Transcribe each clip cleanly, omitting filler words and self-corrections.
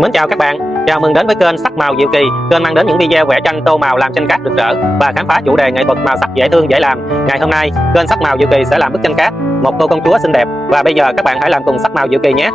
Mến chào các bạn, chào mừng đến với kênh Sắc Màu Diệu Kỳ, kênh mang đến những video vẽ tranh tô màu làm tranh cát rực rỡ và khám phá chủ đề nghệ thuật màu sắc dễ thương dễ làm. Ngày hôm nay, kênh Sắc Màu Diệu Kỳ sẽ làm bức tranh cát, một cô công chúa xinh đẹp, và bây giờ các bạn hãy làm cùng Sắc Màu Diệu Kỳ nhé.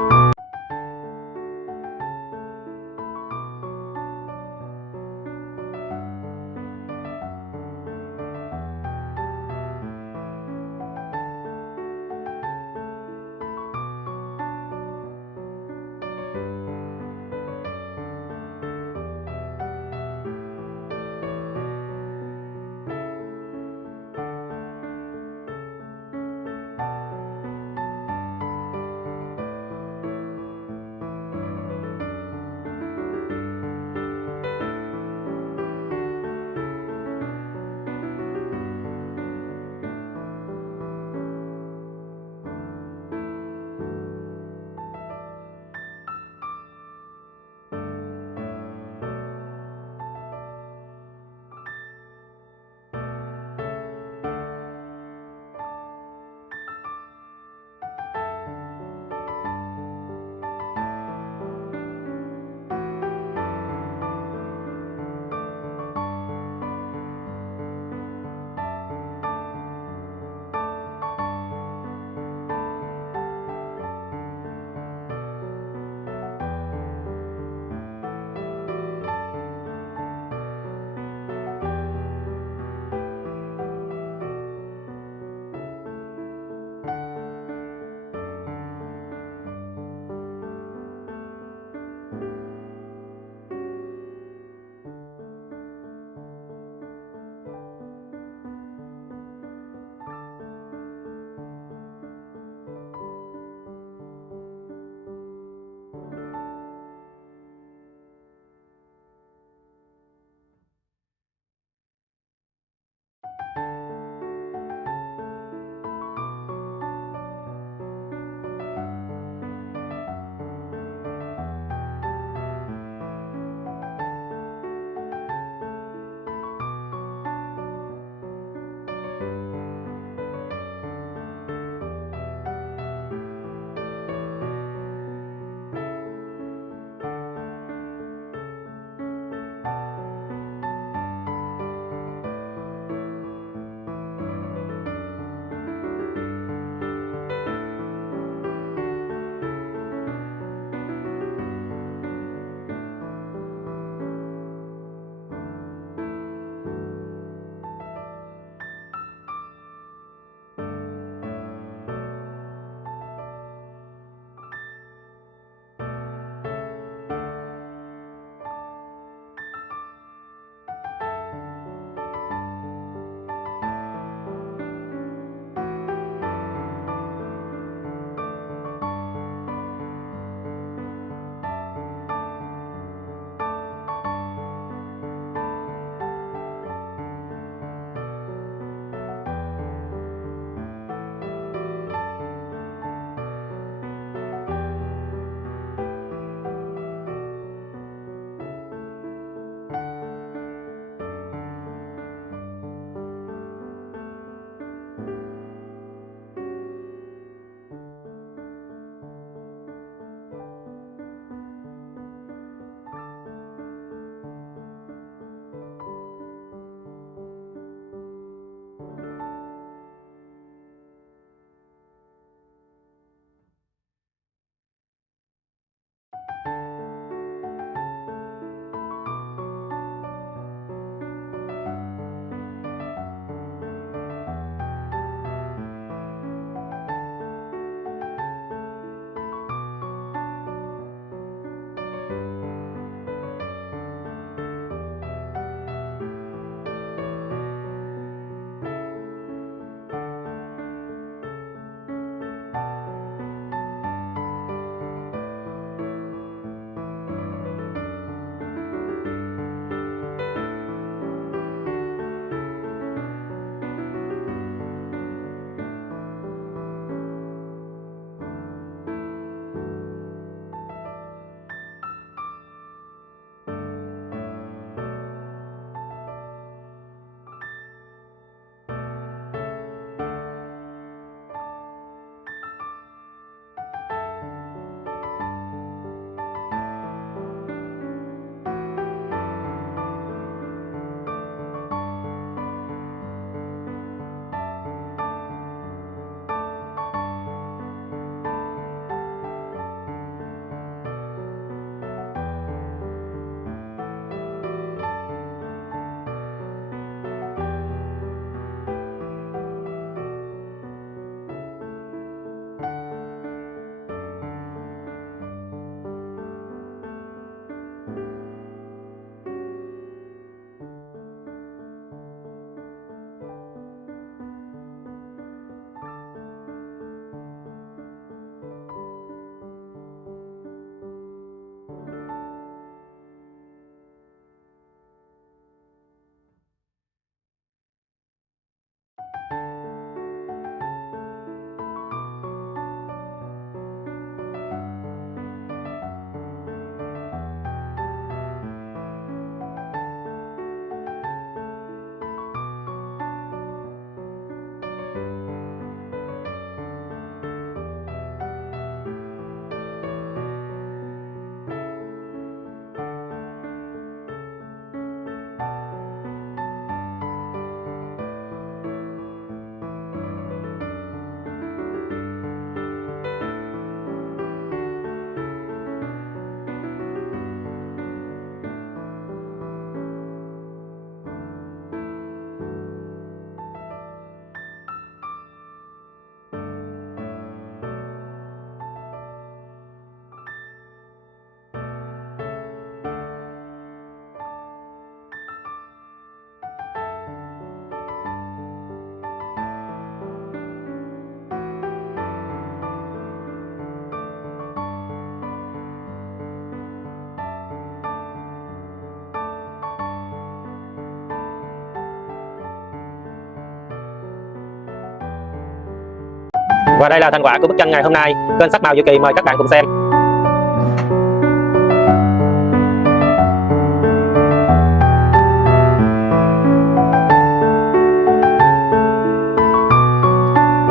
Và đây là thành quả của bức tranh ngày hôm nay. Kênh Sắc Màu Diệu Kỳ mời các bạn cùng xem.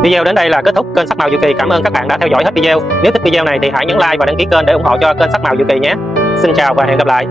Video đến đây là kết thúc. Kênh Sắc Màu Diệu Kỳ cảm ơn các bạn đã theo dõi hết video. Nếu thích video này thì hãy nhấn like và đăng ký kênh để ủng hộ cho kênh Sắc Màu Diệu Kỳ nhé. Xin chào và hẹn gặp lại.